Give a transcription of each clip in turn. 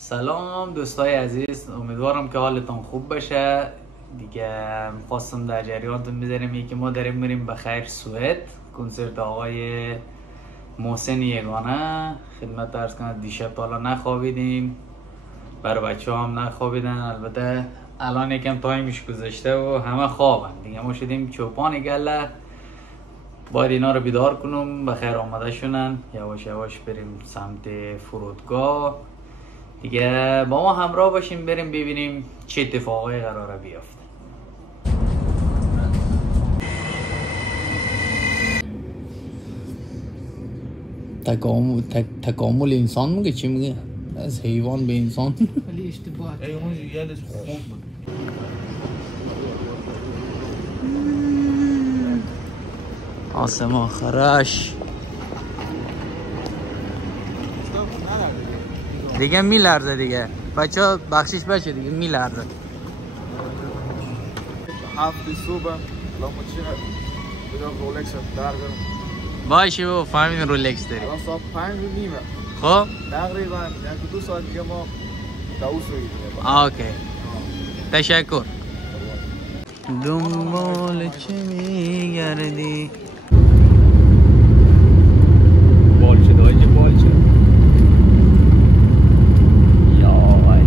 سلام دوستای عزیز، امیدوارم که حالتان خوب باشه. دیگه خواستم در جریانتون بذاریم که ما داریم میریم به خیر سوئد، کنسرت آقای محسن یگانه. خدمت عرض کنم دیشب تا حالا نخوابیدیم، برای بچه هم نخوابیدن. البته الان یکم تایمش گذشته و همه خوابن دیگه. ما شدیم چوپان گله، باید اینا رو بیدار کنم به خیر آمده شونن. یواش یواش بریم سمت فرودگاه دیگه. با ما همراه باشیم بریم ببینیم چه اتفاقی قراره بیفته. تکامل انسان میگه چی میگه؟ از حیوان به انسان. ولی اشتباه حیوان یادش خوب بود. آسمان خرش دیگه میلرزه دیگه. بچه ها بخشش بشه دیگه میلرزه. 7 صبح الان ما چی بدم رولکس در برم. باشه بابا فهمیدین رولکس داری. الان ساعت 5:30. خب تقریبا یعنی 2 ساعت دیگه ما داوس میگیریم. اوکی تشکر. دنبال چه میگردی؟ بالچه دایجه بالچه یا وای.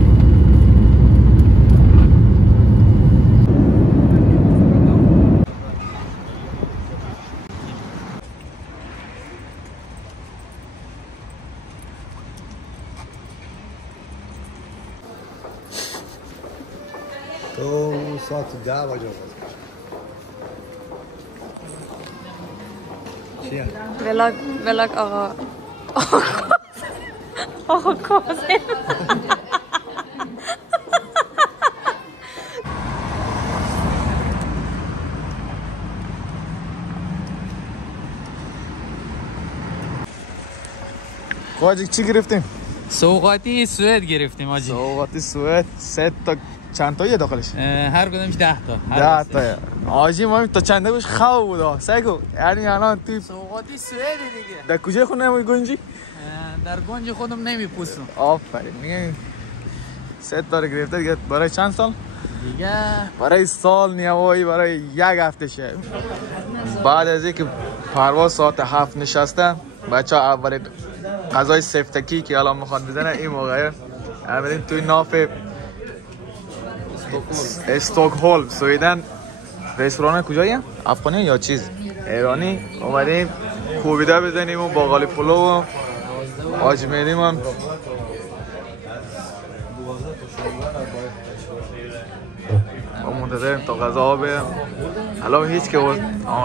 تو ساعت 10 بجه چیه؟ ولاگ آقا کازم. خواهد چی گرفتیم؟ سوغاتی سوئد گرفتیم آجی. سوغاتی سوئد 3 تا چند تاییه داخلش؟ هر کدومش 10 تا. 10 تا آجی ما تا چنده بهش خواه بود سگو. یعنی الان توی سوغاتی سوئدی دیگه. در کجای خونه نموی گنجی؟ در گنج خودم نمیپوسم. آفرین میگه 3 تا رو گرفته دیگه. برای چند سال؟ دیگه برای سال نیوایی برای 1 هفته شه. بعد از اینکه پرواز ساعت 7 نشسته بچه ها اول غذای سفتکی که الان میخوان بزنن این موقعه اومدیم توی ناف استکهلم سوئدن. رستوران کجایی؟ افغانی یا چیز ایرانی. اومدیم کوبیده بزنیم و باقالی پلو و آج میدیم هم منتظریم تا غذا بیم. الان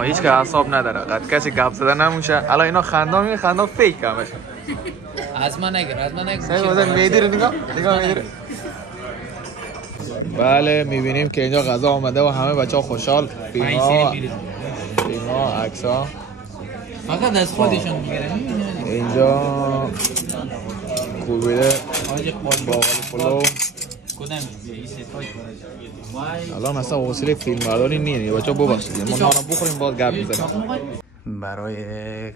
هیچ که حساب نداره، قد کسی گپ زده نموشه. الان اینا خنده فیک همش. از من نگر مهدی رو نگاه مهدی. بله میبینیم که اینجا غذا آمده و همه بچه ها خوشحال. فیلم ها عکس ها فقط از خودشون میگیرن. اینجا کوبیده باقالی پلو. الان اصلا حوصله فیلم برداری نیست بچه ها. ببخشید ما نانم بخوریم باز گپ بزنیم. برای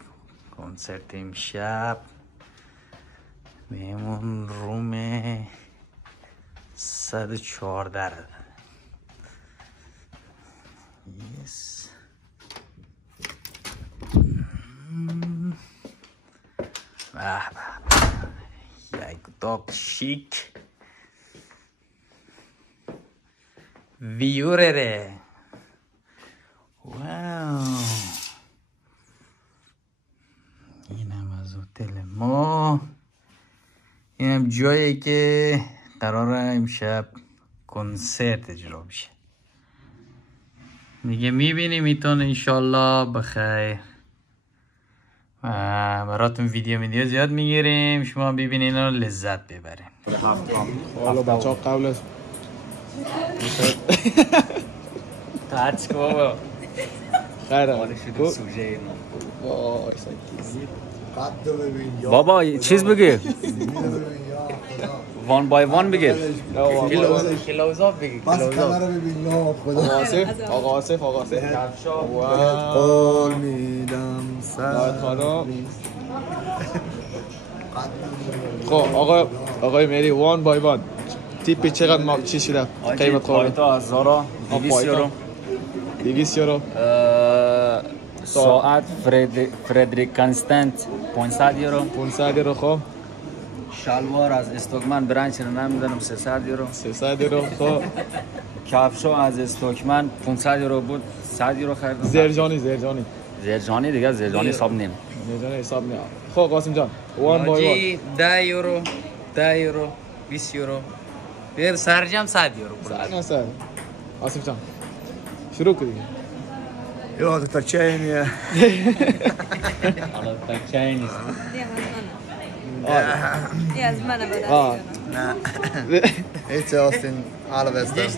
کنسرت امشب میمون روم 114 یس. یک اتاق شیک ویورره. واو اینم از هتل ما. اینم جایی که قراره امشب کنسرت اجرا بشه دیگه. میبینیم ایتون انشالله بخیر. براتون ویدیو زیاد میگیریم، شما ببینین و لذت ببرین. حالا بچه ها قبل از ترچ که بابا خیره بابا چیز بگیر. وان بای وان بگیر. کلوزاف بگیر. بس کمره ببین یا خدا. آقا آصف قول میدم سر خب آقای مری وان بای وان تیپی چقدر ما چی شده قیمت خورده؟ پایتا از زارا 200 یورو 200 یورو ساعت فردریک کانستنت 500 یورو 500 یورو. خب شلوار از استوکمن برنچ رو نمیدونم 300 یورو 300 یورو. خب کفشو از استوکمن 500 یورو بود 100 یورو خریدم. زرجانی دیگه زرجانی حساب نیم. زرجانی حساب نیم. خب قاسم جان وان بای وان 10 یورو 20 یورو بیر سرجم 100 یورو. سر قاسم جان شروع کنید. یا تا چه میه حالا بچه‌ای نیست. از منه بده. نه هیچ آستین البسته.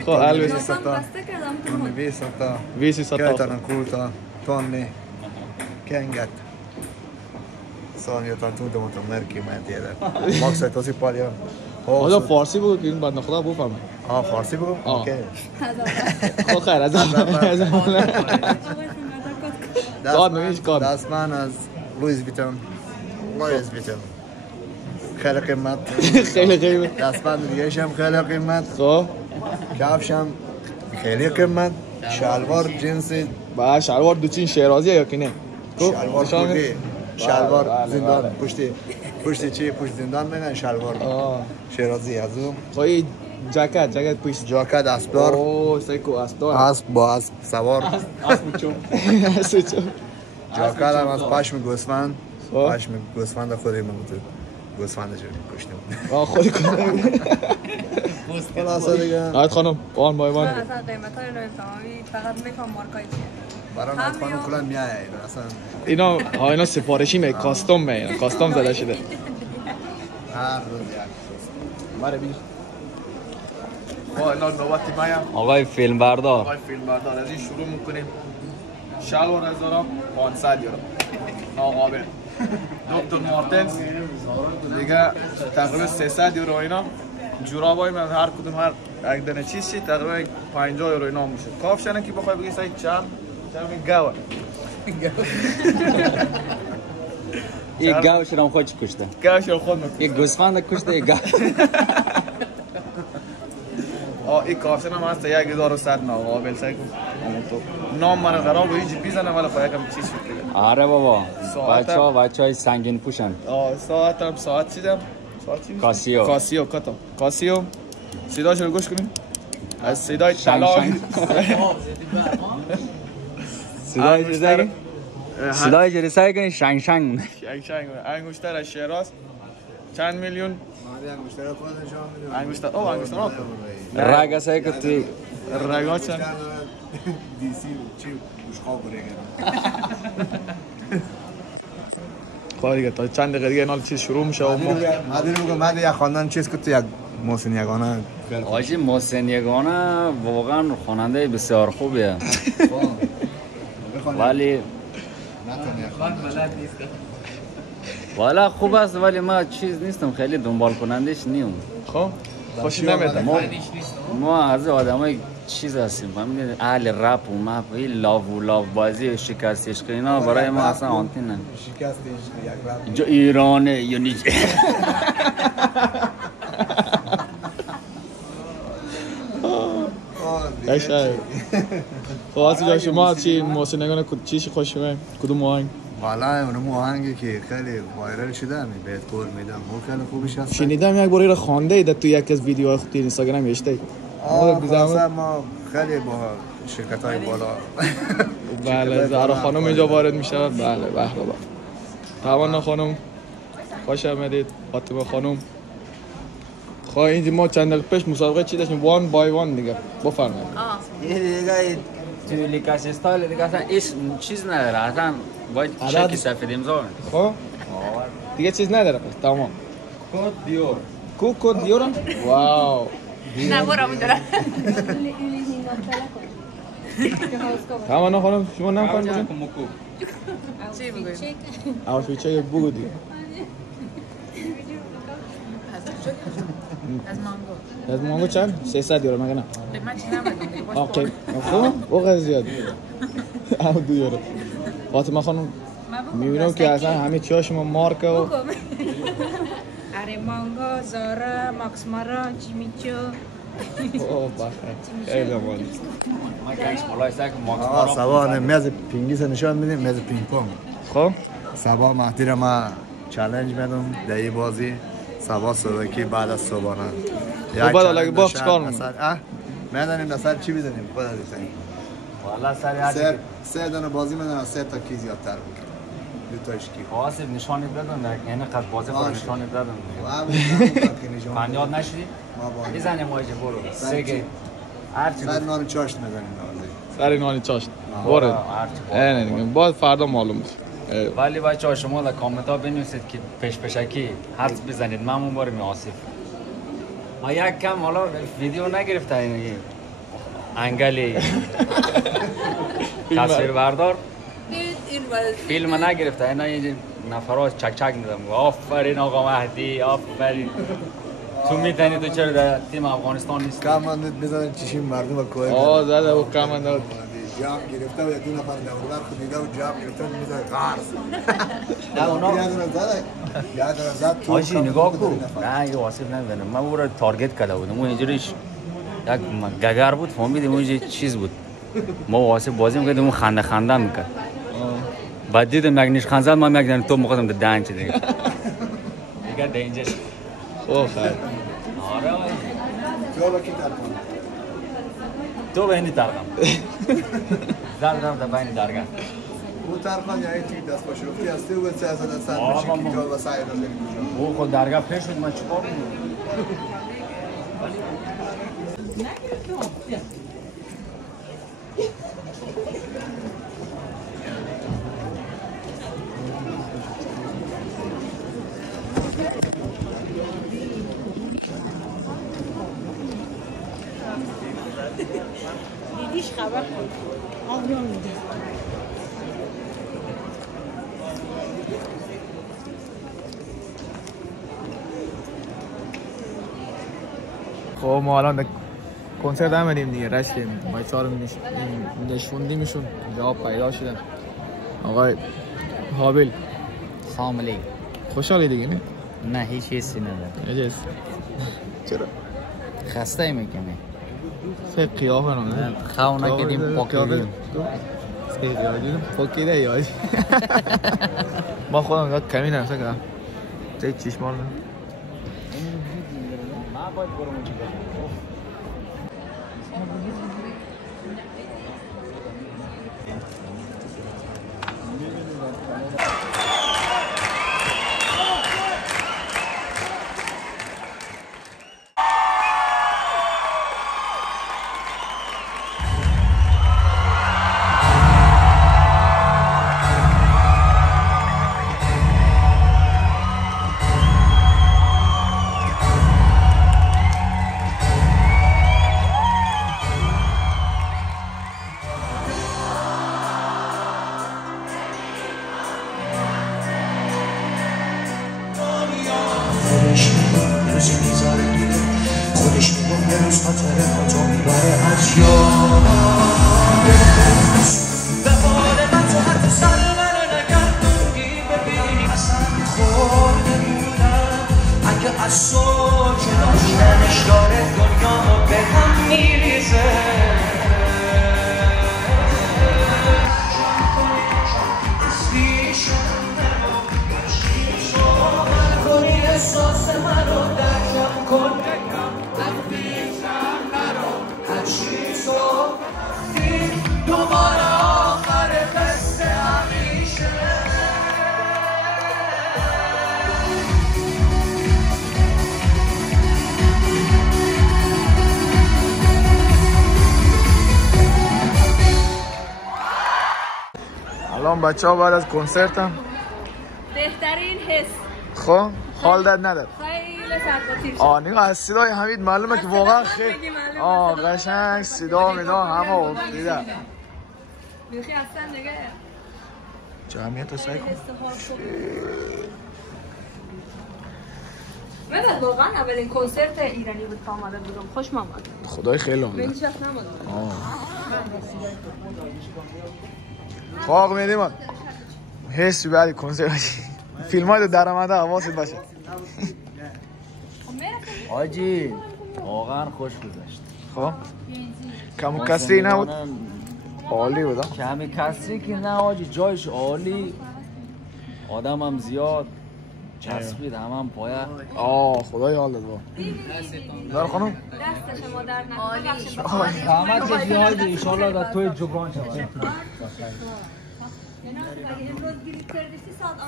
خب البسته بسته کردم تو مون. 20 تا 20 تا Käytän kultaa tonni kengät. Se on jotain tuntematon merkkiä, mä en tiedä. Maksoi tosi paljon. حالا فارسی بگو که این بنده خدا بفهمه. Farsi bu? Okey. خب خیر از قاد نمیش قاد. Dasman az Louis Vuitton. خیلی قیمت. خیلی قیمت. دستبند دیگه‌ش هم خیلی قیمت. خب کفش هم خیلی قیمت. شلوار جنسی. با شلوار دوچین شیرازیه یا که نه؟ شلوار پولی. شلوار زندان پشتی چی؟ پشت زندان میگن شلوار شیرازی از اون. خب این جاکت پوست. جاکت اسبدار. اوه سایکو اسبدار. اسب با اسب سوار. اسب چوب. جاکت هم از پشم گوسفند. پشم گوسفند خودی من بود. گوسفندش کشتیم. خودی کنم. خلاصه دیگه. آید خانم وان بای وان. من اصلا قیمت‌ها رو نمی‌فهمم. فقط می‌فهمم مارکای چیه. برای من خانم کلا میایه اصلا. اینا سفارشی می کاستوم می کاستوم زده شده. هر روز یک. باره بیر. خب اینا نوبتی مایم. آقای فیلم بردار از این شروع میکنیم. شلوار هزارا 500 یورو ناقابل. دکتر مارتنز دیگه تقریبا 300 یورو اینا. جورابای من هر کدوم هر یک دونه چیزی تقریبا 50 یورو اینا میشه. کافشن که بخوای بگی سای چند گاو. یک گاوش رو خودش کشته. گاوش رو خود میکنه. یک گوسفند کشته یک گاو. این کافشن هم هست 1100 ناقابل سعی کن. نام من قرار بود هیچ بیزنه ولی خواهی کم چیز شد دیگه. آره بابا بچه‌های سنگین پوشن. ساعت چیزم کاسیو کاسیو صداش رو گوش کنیم. از صدای طلا صدای جری سعی کنی شنگ شنگ انگشتر از شیراز چند میلیون انگشتر رگا سعی کن توی رگا چند خواهی دیگه تا چند دقیقه دیگه اینال چیز شروع میشه و من یه خواندن چیز که تو یک محسن یگانه آجی محسن یگانه واقعا خواننده بسیار خوبیه ولی والا خوب است ولی ما چیز نیستم خیلی دنبال کنندش نیم. خب خوشی نمیده ما از آدمای چیز هستیم فهمیدید اهل رپ و مپ این لاو بازی شکست عشق اینا برای ما اصلا آنتین نه. شکست عشق یک رپ ایرانه یعنی قشنگ. خب اصلا شما چی محسن یگانه چیش خوش میاد کدوم آهنگ؟ والا اون آهنگی که خیلی وایرال شده بهت قول میدم اون خیلی خوبش هست. شنیدم یک باری را خوانده اید تو یک از ویدیوهای خود اینستاگرام یشته. ما خیلی با شرکت‌های بالا بله زهرا خانم اینجا وارد میشه. بله به به تمنا خانم خوش آمدید. فاطمه خانم خب اینجا ما چند دقیقه پیش مسابقه چی داشتیم وان بای وان دیگه بفرمایید. این دیگه توی لیکاس استایل دیگه اصلا اسم چیز نداره اصلا باید چکی سفید امضا. خب دیگه چیز نداره پس تمام. کد دیور کد دیور واو نه برام داره. تمام خانم شما نام کنید چی بگویم؟ آوتفیت یک بگو دیگه. از مانگو چند؟ 300 یورو مگه نه؟ اوکی. خب او زیاد. 2 یورو. فاطمه خانم میبینم که اصلا همه چی‌ها شما مارکه و اره مانگا، زارا، ماکس مارا، جیمیچو. اوه بخیر خیلی مالی سبا میز پینگیس نشان میدیم میز پینگ پونگ. خب سبا مهدی را ما چالش میدم در این بازی سبا صبحی بعد از صبحانه. بعد اگه باخت چیکار می‌کنی؟ میدانیم دسر چی بزنیم خود از این. والا سری سه دانه بازی میدن 3 تا کی زیادتر میکنه. دو تاش کی. واسه نشانی بدون یعنی قد بازی کنه نشانی بدون. فنیاد نشدی؟ میزنیم واجه برو. سگه هرچی سر نان چاشت میزنیم سر نان چاشت برو نه دیگه باز فردا معلوم میشه ولی بچه‌ها شما در کامنت ها بنویسید که پیشکی حدس بزنید من اون بار می آصف ما یک کم حالا ویدیو نگرفته این انگلی تصویر بردار فیلم نگرفته اینا این نفرها چک چک میدم آفرین آقا مهدی آفرین تو میتونی تو چرا در تیم افغانستان نیست کاماند بزنن چشم مردم و کوه آه زده و کاماند جام گرفته و یک دو نفر دوربر خود دیده و جام گرفته میذاره قرض نه اونا یاد زد تو آجی نگاه کو نه یه واسه نمیدونم من او را تارگت کرده بودم اون اینجوریش یک گگر بود فهمیدیم اون چیز بود ما واسه بازی میکردیم اون خنده خنده میکرد بعد دیدم یک نیش خنزد من میگم تو میخواستم در دهن چه دیگه دیگه دینجش اوه خیر آره تو با کی ترکم تو به هندی ترکم زن در بین درگاه او ترکم یعنی توی دست باشرفتی هستی و به 300 میشه که تو وسایل داری او خود درگاه پیش شد من چیکار کنم دیدیش خبر کن آبیا میده خب ما الان کنسرت آمدیم دیگه رشتیم بچه‌ها رو نشوندیمشون جواب پیدا شدن آقای حابل سلام علیکم خوشحالی دیگه نه؟ نه هیچ حسی ندارم اجاز چرا؟ خسته میکنه سه قیافه نه خواهو نکردیم پاکیدیم پاکیده یاد ما خودم داد کمی نرسه که چه چشمان نه خودش میگم یه روز خاطره خاطر میبره از یاد به حال من تو حتی سر منو نگردونی ببینی اصلا خورده بودم اگه از تو که داشتنش داره دنیامو به هم میریزه احساس منو درکم کن از بیشتر نرو هرچی صبحی دوباره آخر قصه همیشه الان بچه ها بعد از کنسرت هم بهترین حس خب حال داد نداد خیلی سرخوتیر شد نگاه از صدای حمید معلومه که واقعا خیلی معلومه. قشنگ صدا میدا همه افتیده بیخی اصلا نگه جمعیت رو سعی کن من واقعا اولین کنسرت ایرانی بود که آمده بودم خوش آمد خدای خیلی من عالی هیچ وقت نمادم خواهق میدیم حس بعد کنسرت فیلم های درآمده حواست باشه. آجی واقعا خوش گذشت. خب کم کسری نبود؟ عالی بود. کمی کسری که نه آجی، جایش عالی، آدم هم زیاد چسبید، هم پایه. خدای حال داد. دار خانم دست شما در نکنه. زحمت کشیدی آجی، ایشالله در توی جبران شد.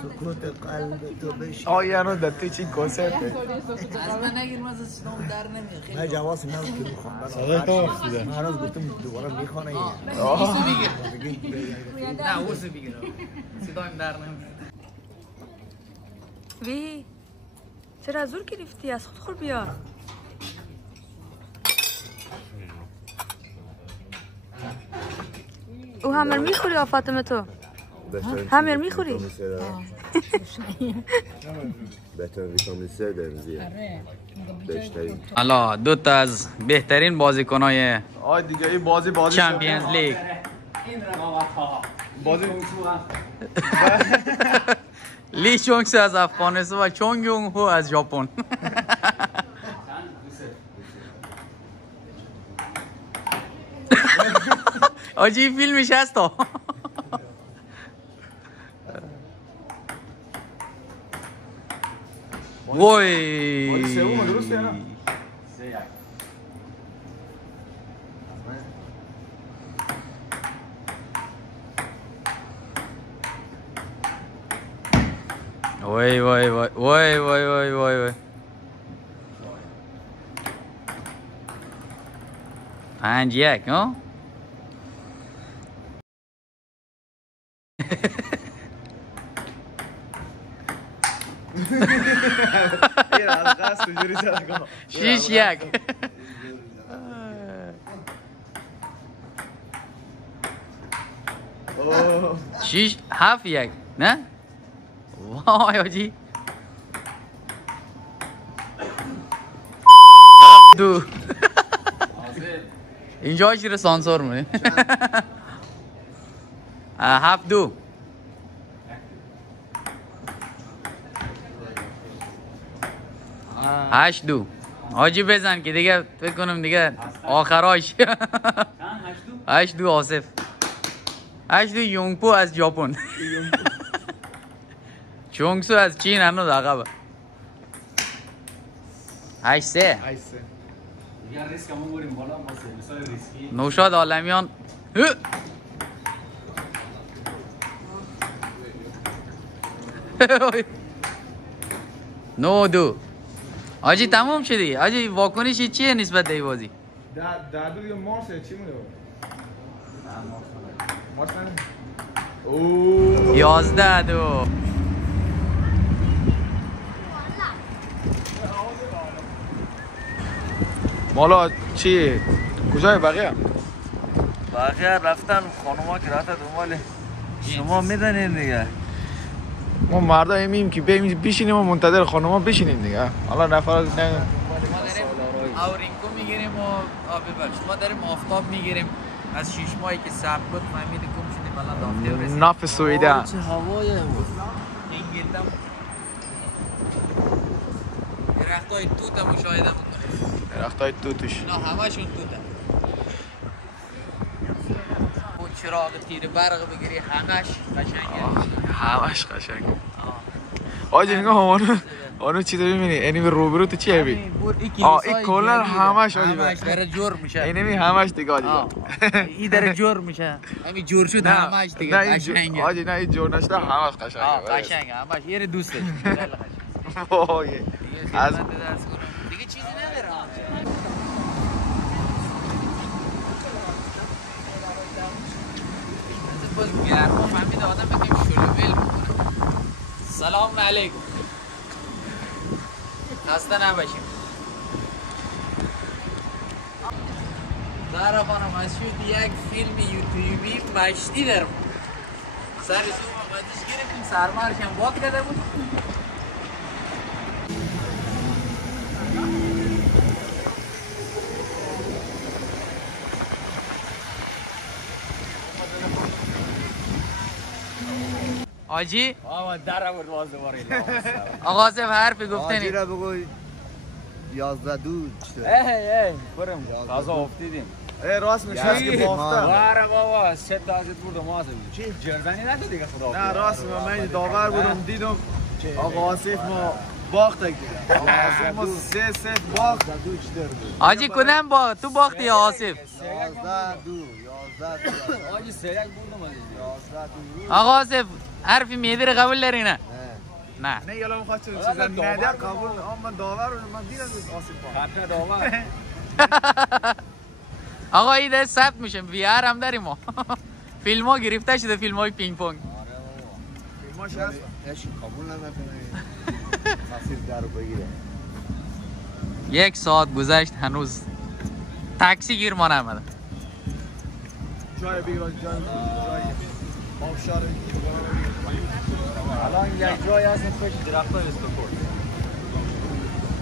سکوت قلب تو بشی. یعنی در توی چی کنسرت؟ از من نگیر، من از صدام در نمیاد. من جواز نمید که بخوام. صدای تو افتیده. من روز گفتم دوباره میخوانه. نه اوزو بگیر. صدایم در نمیاد. وی چرا زور گرفتی؟ از خود بیار. او همه میخوری آفاطمه تو؟ همه میخوری؟ بهترین ویتامین C داریم زیاد. حالا دو تا از بهترین بازیکنای دیگه این بازی چمپیونز لیگ. بازی لی چونگ سو از افغانستان و چونگ یونگ هو از ژاپن. آجی فیلمش هست ها. وای سوم درسته نه؟ وای وای وای وای وای وای وای وای 5-1 ها. از قصد جوری زدن 6-1. شیش 7-1 نه؟ وای آجی دو اینجا چی رو سانسور مونه 7-2 8-2 آجی بزن که دیگه فکر کنم دیگه آخراش 8-2 آصف 8-2 یونگپو از ژاپن چونگسو از چین هنوز عقبه 8-3 نوشاد عالمیان 9-2 آجی تموم شدی آجی واکنش چیه نسبت به بازی؟ دادو یا مارسه چی میده؟ مارس نه؟ 11-2 مالا چی؟ کجای بقیه؟ بقیه رفتن، خانوما که رفتن دنبال شما میدنین دیگه. ما مردا ایمیم که بشینیم و منتظر خانوما بشینیم دیگه. حالا نفر نه ما داریم آورینکو میگیریم و ما داریم آفتاب میگیریم از 6 ماهی که سرد بود فهمیدیم کم شدیم الان دافته برسیم ناف سویدن چه هوایه بود. انگلتم درختای توت هم مشاهده میکنیم درختای توتش اینا همشون توت هم اون چراغ تیر برق بگیری همش قشنگه همش قشنگه آجی نگاه آنو چی داری میبینی؟ اینی به روبرو تو چیه بی؟ این کلن همش آجی همش داره جور میشه اینی همش دیگه آجی این داره جور میشه همین جور شد همش دیگه قشنگه آجی نه این جور نشده همش قشنگه قشنگه همش یه دوستش وای از دیگه چیزی نداره باز گرما فهمید آدم بگیم شلوول میکنه سلام علیکم خسته نباشیم زهرا خانم از شد یک فیلم یوتیوبی مشتی درم سر سوم قدیش گرفتیم سرمارش هم باد کرده بود آجی آقا در بود باز دوباره آقا آصف حرفی آجی گفتنی را بگو 11 دو برم تازه افتیدیم راست میشه که باختم. باره بابا سه تا ازت بردم آصف چی جردنی نداد دیگه خدا نه راست من داور بودم دیدم آقا آصف ما باخت دیگه. آقا آصف ما 3-0 باخت. آجی کدام با تو باختی یا آصف؟ 11 دو آجی سه یک بردم آقا آصف حرفی میدی رو قبول داری نه؟ نه نه یالا میخواد چیزا نده قبول من داور بودم من دیدم آصف خطر داور آقا ایده ثبت میشه وی آر هم داریم ما فیلم ها گرفته شده فیلم های پینگ پونگ فیلماش هست اش قبول نمیکنه مسیر در بگیره 1 ساعت گذشت هنوز تاکسی گیر ما نمیده جای بگیر جای آبشار الان یک جای هست پشت درختای استکور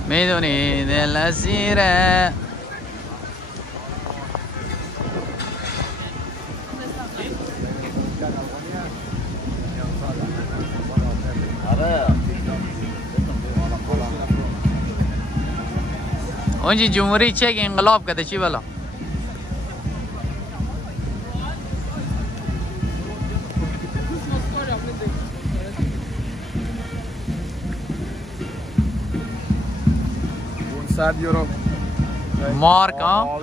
میدونی دل اسیره اونجی جمهوری چک انقلاب کرده چی بلا €100 مارک ها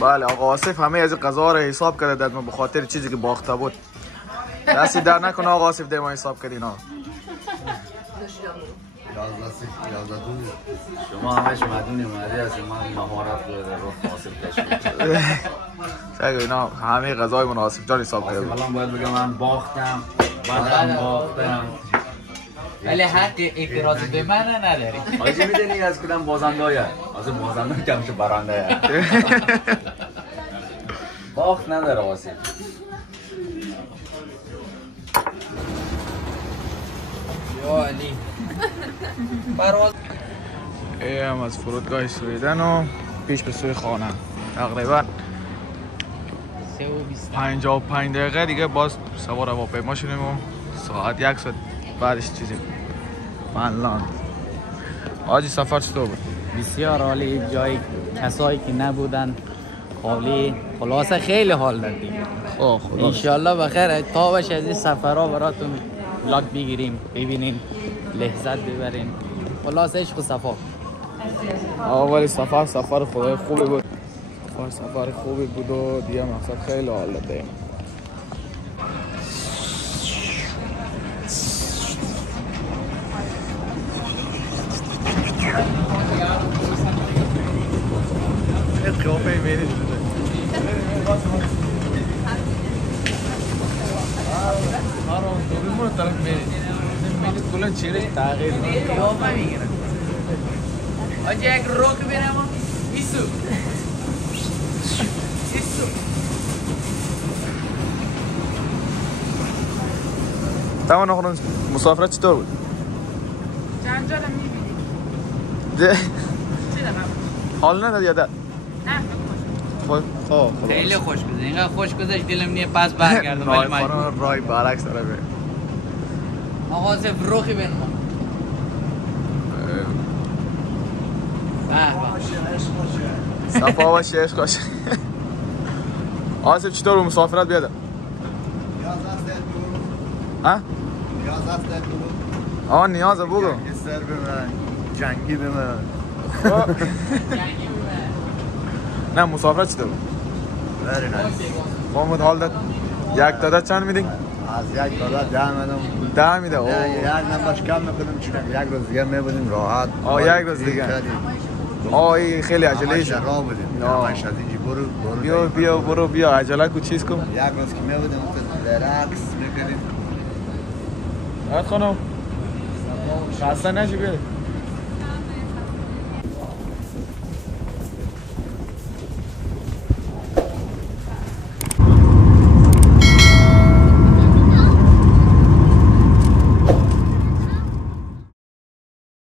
بله آقا آصف همه از قضا رو حساب کرده داد من به خاطر چیزی که باخته بود دستی در نکنه آقا آصف در ما حساب کردین ها 11 دو شما همش مدونی اومده از من مهارت داره رو حاصل کشید شاید اینا همه غذای من آصف جان حساب کرده الان باید بگم من باختم بعدم باختم ولی حق اعتراض به من نداری آجی میدونی از کدام بازنده های از بازنده کمش برنده های باخت نداره آسیب یا علی پرواز هم از فرودگاه سویدن و پیش به سوی خانه تقریبا 55 دقیقه دیگه باز سوار هواپیما شدیم و ساعت 1 ساعت بعدش چیزی فنلاند. آجی سفر چطور بود؟ بسیار عالی جای کسایی که نبودن خالی خلاصه خیلی حال داد دیگه خدا انشالله بخیر تا باشه از این سفرها براتون ولاگ بگیریم ببینین لذت ببرین خلاصه عشق و صفا ولی سفر خدای خوبی بود سفر خوبی بود و دیگه مقصد خیلی حال داد قیافه میری دوباره طرف میری کلا چهرهش تغییر قیافه میگیره آجی یک روک برم ایسو تمام نخورن مسافرت چطور بود؟ جنجالم میبینی ده چی دارم؟ حال نداد یادت؟ نه خیلی خوش گذشت اینقدر خوش گذشت دلم نیه پس برگردم ولی مجبور رای برعکس طرفه آقا صرف روخی بین ما صفا باشه عشق باشه آصف چطور بود مسافرت بیاده؟ 11 دو آقا نیاز بگو یه سر به من جنگی به من نه مسافرت چطور بود؟ بری نایس محمد حال داد یک داده چند میدین؟ از یک داده 10 میدم 10 میده یک نمبرش کم میکنیم چون یک روز دیگه میبودیم راحت یک روز دیگه این خیلی عجله شد راه بودیم همش از اینجا بیا عجله کو چیز کن یک روز که میبودیم ریلکس میکنیم خانم خسته نشی بیاد